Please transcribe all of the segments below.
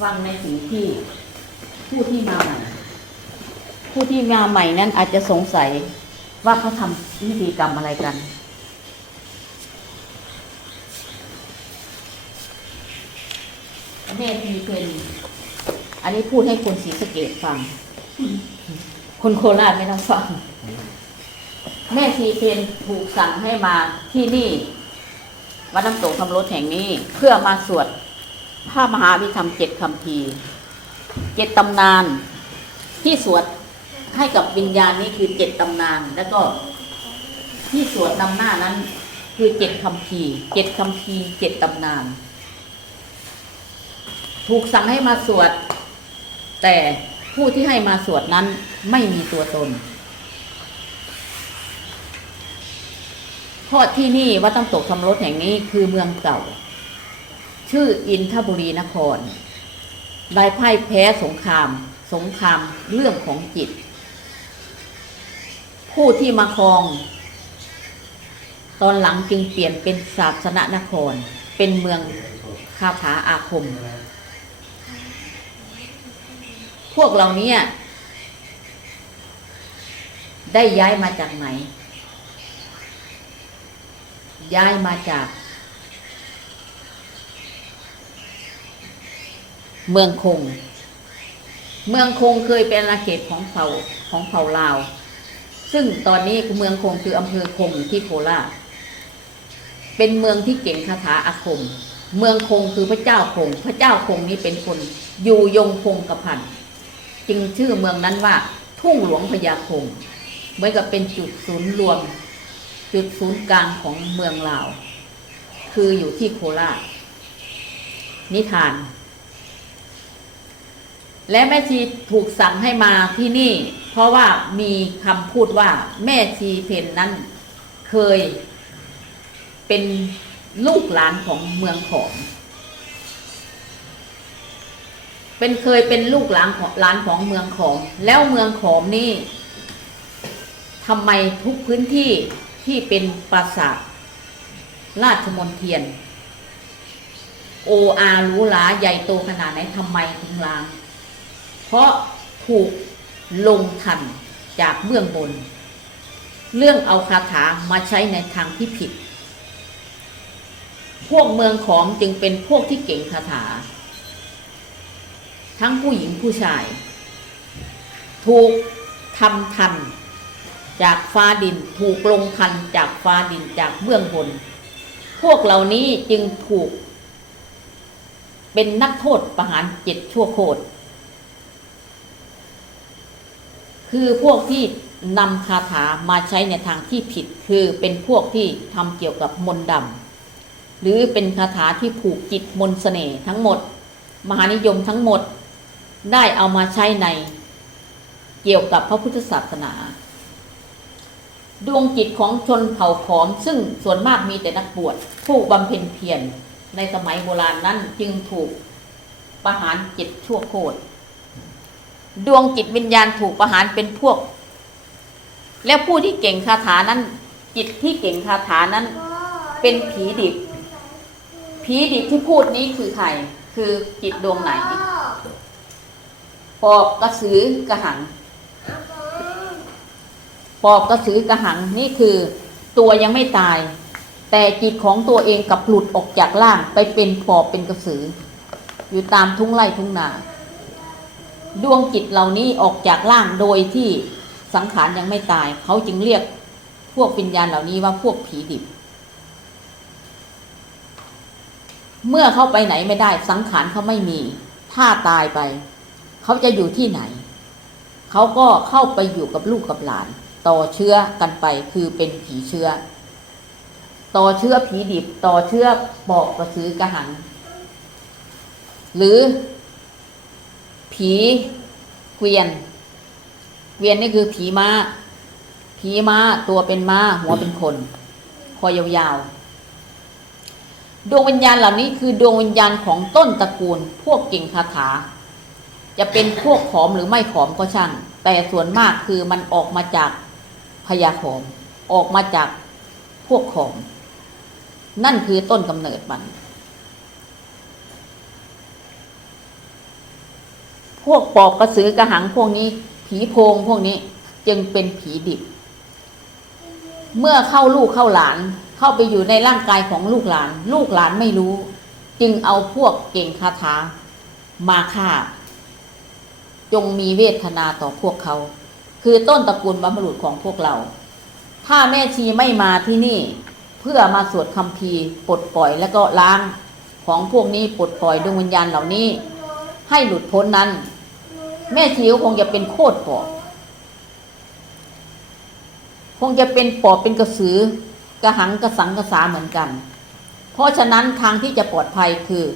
ฟังในสิ่งที่ผู้ที่มาใหม่ ผู้ที่มาใหม่นั้นอาจจะสงสัยว่าเขาทำพิธีกรรมอะไรกันแม่ทีเป็น อันนี้พูดให้คนศรีสะเกดฟัง คนโคราชไม่ต้องฟัง แม่ทีเป็นถูกสั่งให้มาที่นี่วัดน้ำตกคำรถแห่งนี้เพื่อมาสวด พระมหาวิธรรมเจ็ดคำพีเจ็ดตำนานที่สวดให้กับวิญญาณนี้คือเจ็ดตำนาน แล้วก็ที่สวดนำหน้านั้น คือเจ็ดคำพีเจ็ดคำพีเจ็ดตำนาน ถูกสั่งให้มาสวด แต่ผู้ที่ให้มาสวดนั้นไม่มีตัวตนเพราะที่นี่วัดตั้งตกทำรถแห่งนี้คือเมืองเก่า ชื่ออินทบุรีนครได้พ่ายแพ้สงคราม สงครามเรื่องของจิต ผู้ที่มาครอง ตอนหลังจึงเปลี่ยนเป็นศาสนนคร เป็นเมืองคาถาอาคม พวกเราเนี้ได้ย้ายมาจากไหน ย้ายมาจาก เมืองคง เมืองคงเคยเป็นอาณาเขตของเผ่าของเผ่าลาว ซึ่งตอนนี้เมืองคงคืออำเภอคงที่โคราชเป็นเมืองที่เก่งคาถาอาคม เมืองคงคือพระเจ้าคง พระเจ้าคงนี้เป็นคนอยู่ยงคงกระพันจึงชื่อเมืองนั้นว่า ทุ่งหลวงพญาคงเหมือนกับเป็นจุดศูนย์รวม จุดศูนย์กลางของเมืองลาว คืออยู่ที่โคราชนิทาน และแม่ชีถูกสั่งให้มาที่นี่ เพราะว่ามีคำพูดว่าแม่ชีเพนนั้นเคยเป็นลูกหลานของเมืองขอม เป็นเคยเป็นลูกหลานของหลานของเมืองขอม แล้วเมืองขอมนี่ทำไมทุกพื้นที่ที่เป็นปราสาทราชมนเทียน โออารูหราใหญ่โตขนาดไหนทำไมถึงล้าง เพราะถูกลงทันจากเบื้องบน เรื่องเอาคาถามาใช้ในทางที่ผิด พวกเมืองขอมจึงเป็นพวกที่เก่งคาถา ทั้งผู้หญิงผู้ชาย ถูกทำทันจากฟ้าดินถูกลงทันจากฟ้าดินจากเบื้องบน พวกเหล่านี้จึงถูก เป็นนักโทษประหารเจ็ดชั่วโคตร คือพวกที่นำคาถามาใช้ในทางที่ผิด คือเป็นพวกที่ทำเกี่ยวกับมนต์ดำหรือเป็นคาถาที่ผูกจิตมนต์เสน่ห์ทั้งหมด มหานิยมทั้งหมดได้เอามาใช้ในเกี่ยวกับพระพุทธศาสนา ดวงจิตของชนเผ่าขอม ซึ่งส่วนมากมีแต่นักบวชผู้บำเพ็ญเพียรในสมัยโบราณนั้นจึงถูกประหารจิตชั่วโคตร ดวงจิตวิญญาณถูกประหารเป็นพวก และผู้ที่เก่งคาถานั้น จิตที่เก่งคาถานั้น เป็นผีดิบ ผีดิบที่พูดนี้คือใคร คือจิตดวงไหนปอบกระสือกระหังปอบกระสือกระหังนี่คือ ตัวยังไม่ตาย แต่จิตของตัวเองกับหลุดออกจากร่างไปเป็นปอบเป็นกระสือ อยู่ตามทุ่งไร่ทุ่งนา ดวงจิตเหล่านี้ออกจากร่างโดยที่สังขารยังไม่ตาย เขาจึงเรียกพวกวิญญาณเหล่านี้ว่าพวกผีดิบ เมื่อเขาไปไหนไม่ได้ สังขารเขาไม่มี ถ้าตายไป เขาจะอยู่ที่ไหน เขาก็เข้าไปอยู่กับลูกกับหลาน ต่อเชื้อกันไปคือเป็นผีเชื้อ ต่อเชื้อผีดิบ ต่อเชื้อปอบกระสือกระหัง หรือ ผีเกวียน เกวียนนี่คือผีม้า ผีม้าตัวเป็นม้า หัวเป็นคน คอยยาวๆ ดวงวิญญาณเหล่านี้คือดวงวิญญาณของต้นตระกูล พวกเก่งคาถา จะเป็นพวกขอมหรือไม่ขอมก็ช่าง แต่ส่วนมากคือมันออกมาจากพญาขอม ออกมาจากพวกขอม นั่นคือต้นกำเนิดมัน วกปอบกระสือกระหังพวกนี้ ผีโพงพวกนี้จึงเป็นผีดิบ เมื่อเข้าลูกเข้าหลานเข้าไปอยู่ในร่างกายของลูกหลาน ลูกหลานไม่รู้ จึงเอาพวกเก่งคาถามาฆ่า จงมีเวทนาต่อพวกเขา คือต้นตระกูลบรรพบุรุษของพวกเรา ถ้าแม่ชีไม่มาที่นี่ เพื่อมาสวดคัมภีร์ปลดปล่อยแล้วก็ล้างของพวกนี้ปลดปล่อยดวงวิญญาณเหล่านี้ ให้หลุดพ้นนั้น แม่ชีก็คงจะเป็นโคตรปอบคงจะเป็นปอบเป็นกระสือกระหังกระสังกระสาเหมือนกัน เพราะฉะนั้นทางที่จะปลอดภัยคือ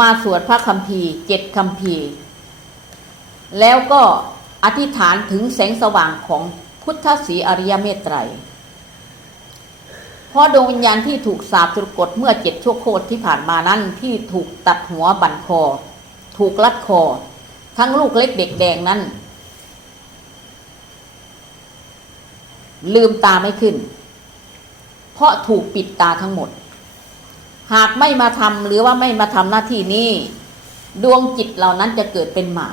มาสวดพระคัมภีร์เจ็ดคัมภีร์ แล้วก็อธิษฐานถึงแสงสว่างของพุทธศีอริยเมตไตรเพราะดวงวิญญาณที่ถูกสาปสุกดเมื่อเจ็ดชั่วโคตรที่ผ่านมานั้นที่ถูกตัดหัวบั่นคอ ถูกลัดคอ ทั้งลูกเล็กเด็กแดงนั้น ลืมตาไม่ขึ้น เพราะถูกปิดตาทั้งหมด หากไม่มาทำหรือว่าไม่มาทำหน้าที่นี้ ดวงจิตเหล่านั้นจะเกิดเป็นหมา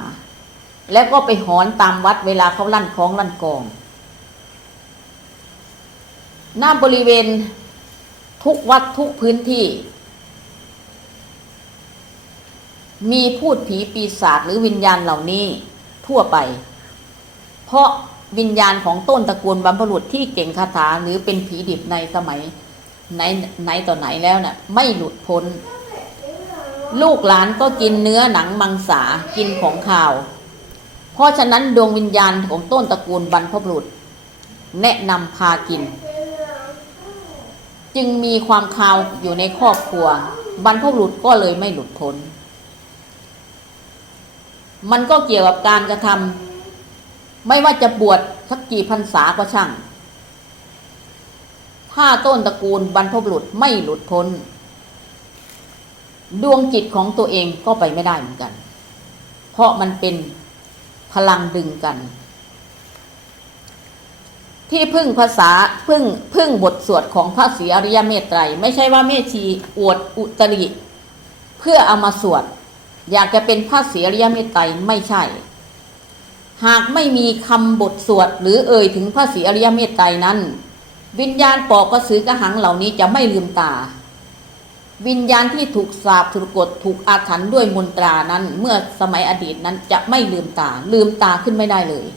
แล้วก็ไปหอนตามวัดเวลาเขาลั่นคล้องลั่นกอง หน้าบริเวณทุกวัดทุกพื้นที่ มีพูดผีปีศาจหรือวิญญาณเหล่านี้ทั่วไป เพราะวิญญาณของต้นตระกูลบรรพบุรุษที่เก่งคาถาหรือเป็นผีดิบในสมัยไหนไหนต่อไหนแล้วเนะ่ะไม่หลุดพ้น ลูกหลานก็กินเนื้อหนังมังสากินของข่าว เพราะฉะนั้นดวงวิญญาณของต้นตระกูลบรรพบุรุษ แนะนำพากิน จึงมีความคาวอยู่ในครอบครัว บรรพบุรุษก็เลยไม่หลุดพ้น มันก็เกี่ยวกับการกระทำไม่ว่าจะบวชสักกี่พรรษาก็ช่าง ถ้าต้นตระกูลบรรพบุรุษไม่หลุดพ้น ดวงจิตของตัวเองก็ไปไม่ได้เหมือนกัน เพราะมันเป็นพลังดึงกัน ที่พึ่งภาษาพึ่งพึ่งบทสวดของพระศรีอริยเมตไตร ไม่ใช่ว่าเมชีอวดอุตริ เพื่อเอามาสวด อยากจะเป็นพระศรีอริยเมตไตรไม่ใช่ หากไม่มีคำบทสวดหรือเอ่ยถึงพระศรีอริยเมตไตรนั้น วิญญาณปอบกระสือกระหังเหล่านี้จะไม่ลืมตา วิญญาณที่ถูกสาปถูกกดถูกอาถรรพ์ด้วยมนตรานั้น เมื่อสมัยอดีตนั้นจะไม่ลืมตา ลืมตาขึ้นไม่ได้เลย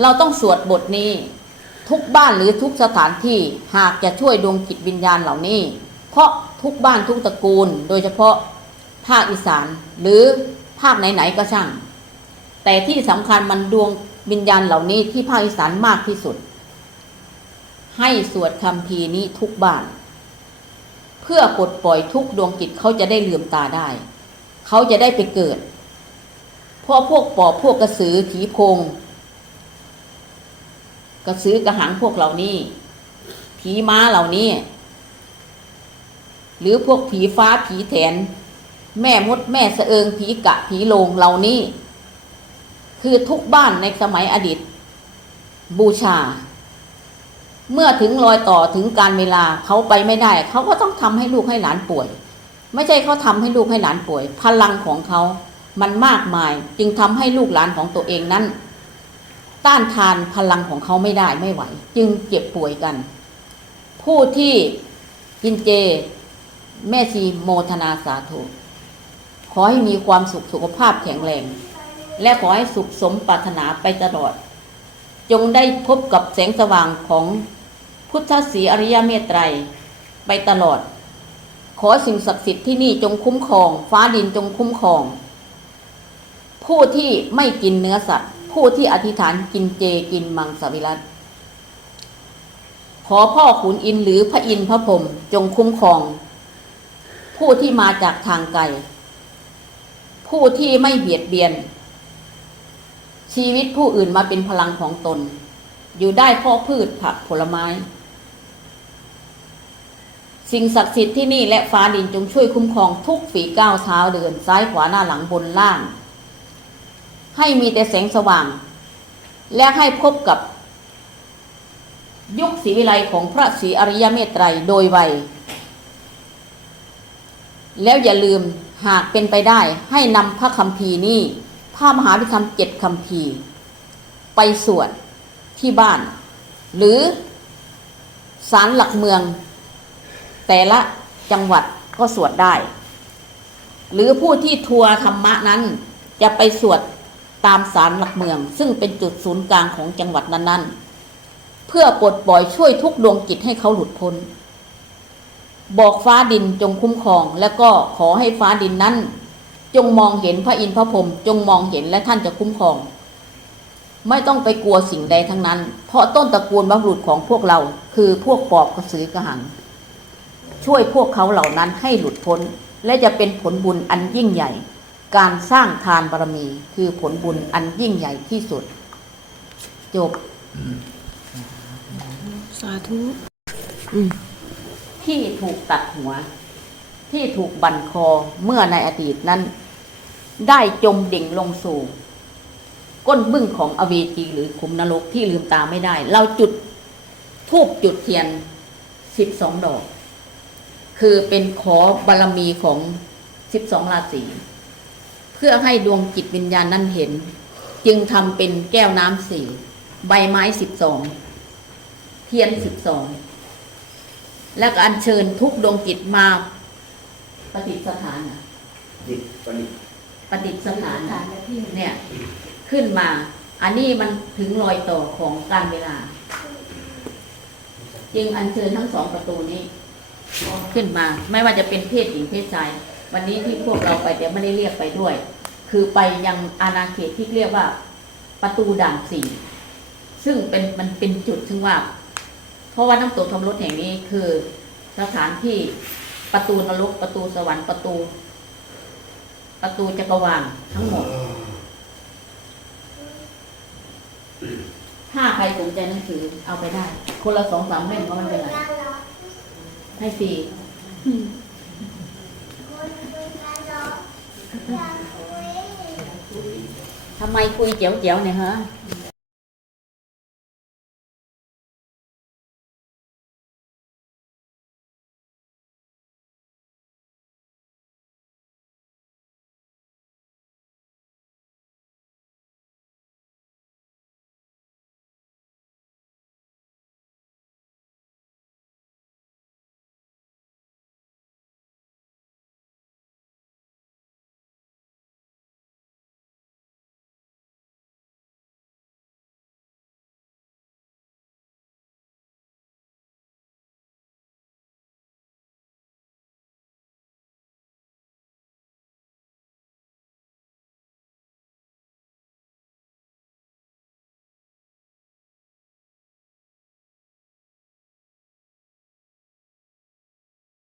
เราต้องสวดบทนี้ทุกบ้านหรือทุกสถานที่หากจะช่วยดวงจิตวิญญาณเหล่านี้ เพราะ ทุกบ้านทุกตระกูล โดยเฉพาะภาคอีสานหรือภาคไหนๆก็ช่าง แต่ที่สำคัญมันดวงวิญญาณเหล่านี้ที่ภาคอีสานมากที่สุด ให้สวดคำพีนี้ทุกบ้าน เพื่อปลดปล่อยทุกดวงจิตเขาจะได้ลืมตาได้ เขาจะได้ไปเกิดเพราะพวกปอบพวกกระสือผีพง กระสือกระหังพวกเหล่านี้ผีม้าเหล่านี้ หรือพวกผีฟ้าผีแถน แม่มดแม่สะเอิงผีกะผีโลงเหล่านี้ คือทุกบ้านในสมัยอดีต บูชา เมื่อถึงรอยต่อถึงการเวลาเขาไปไม่ได้ เขาก็ต้องทำให้ลูกให้หลานป่วย ไม่ใช่เขาทำให้ลูกให้หลานป่วย พลังของเขามันมากมายจึงทำให้ลูกหลานของตัวเองนั้น ต้านทานพลังของเขาไม่ได้ไม่ไหว จึงเจ็บป่วยกัน ผู้ที่กินเจ แม่ชีโมทนาสาธุ ขอให้มีความสุขสุขภาพแข็งแรง และขอให้สุขสมปรารถนาไปตลอด จงได้พบกับแสงสว่างของพุทธศรีอริยเมตไตรไปตลอด ขอสิ่งศักดิ์สิทธิ์ที่นี่จงคุ้มครอง ฟ้าดินจงคุ้มครอง ผู้ที่ไม่กินเนื้อสัตว์ ผู้ที่อธิษฐานกินเจกินมังสวิรัตขอพ่อขุนอินหรือพระอินทร์พระพรหมจงคุ้มครอง ผู้ที่มาจากทางไกล ผู้ที่ไม่เบียดเบียน ชีวิตผู้อื่นมาเป็นพลังของตน อยู่ได้เพราะพืชผักผลไม้ สิ่งศักดิ์สิทธิ์ที่นี่และฟ้าดินจงช่วยคุ้มครองทุกฝีก้าวเท้าเดินซ้ายขวาหน้าหลังบนล่าง ให้มีแต่แสงสว่าง และให้พบกับยุคศรีวิไลของพระศรีอริยเมตไตรโดยไวย แล้วอย่าลืมหากเป็นไปได้ให้นำพระคัมภีร์นี้พระมหาวิคัมภีร์เจ็ดคัมภีร์ไปสวดที่บ้าน หรือศาลหลักเมือง แต่ละจังหวัดก็สวดได้ หรือผู้ที่ทัวร์ธรรมะนั้น จะไปสวดตามศาลหลักเมือง ซึ่งเป็นจุดศูนย์กลางของจังหวัดนั้นๆ เพื่อปลดปล่อยช่วยทุกดวงจิตให้เขาหลุดพ้น บอกฟ้าดินจงคุ้มครอง และก็ขอให้ฟ้าดินนั้น จงมองเห็นพระอินทร์พระพรหมจงมองเห็นและท่านจะคุ้มครอง ไม่ต้องไปกลัวสิ่งใดทั้งนั้น เพราะต้นตระกูลบรรพบุรุษของพวกเราคือพวกปอบกระสือกระหัง ช่วยพวกเขาเหล่านั้นให้หลุดพ้น และจะเป็นผลบุญอันยิ่งใหญ่ การสร้างทานบารมีคือผลบุญอันยิ่งใหญ่ที่สุด จบ สาธุ ที่ถูกตัดหัว ที่ถูกบั่นคอเมื่อในอดีตนั้น ได้จมดิ่งลงสู่ก้นบึ้งของอเวจีหรือขุมนรกที่ลืมตาไม่ได้ เราจุดทูบจุดเทียนสิบสองดอก คือเป็นขอบารมีของสิบสองราศีเพื่อให้ดวงจิตวิญญาณนั้นเห็น จึงทำเป็นแก้วน้ำสี่ใบไม้สิบสองเทียนสิบสอง แล้วก็อัญเชิญทุกดวงจิตมาปฏิสถานน่ะดิบประดิษฐ์ปฏิสถานน่ะเนี่ยขึ้นมา อันนี้มันถึงรอยต่อของการเวลา จึงอัญเชิญทั้งสองประตูนี้ ขึ้นมา ไม่ว่าจะเป็นเพศหญิงเพศชายวันนี้ที่พวกเราไปจะไม่ได้เรียกไปด้วย คือไปยังอาณาเขตที่เรียกว่าประตูด่านสี่ซึ่งเป็นมันเป็นจุดซึ่งว่า เพราะว่าน้ำตกทำรถแห่งนี้คือสถานที่ประตูนรกประตูสวรรค์ประตู ประตูจักรวาลทั้งหมด ถ้าใครสนใจหนังสือเอาไปได้ คนละสองสามเล่มก็ไม่เป็นไรให้ฟรีทำไมคุยเจ๋วๆเนี่ยฮะ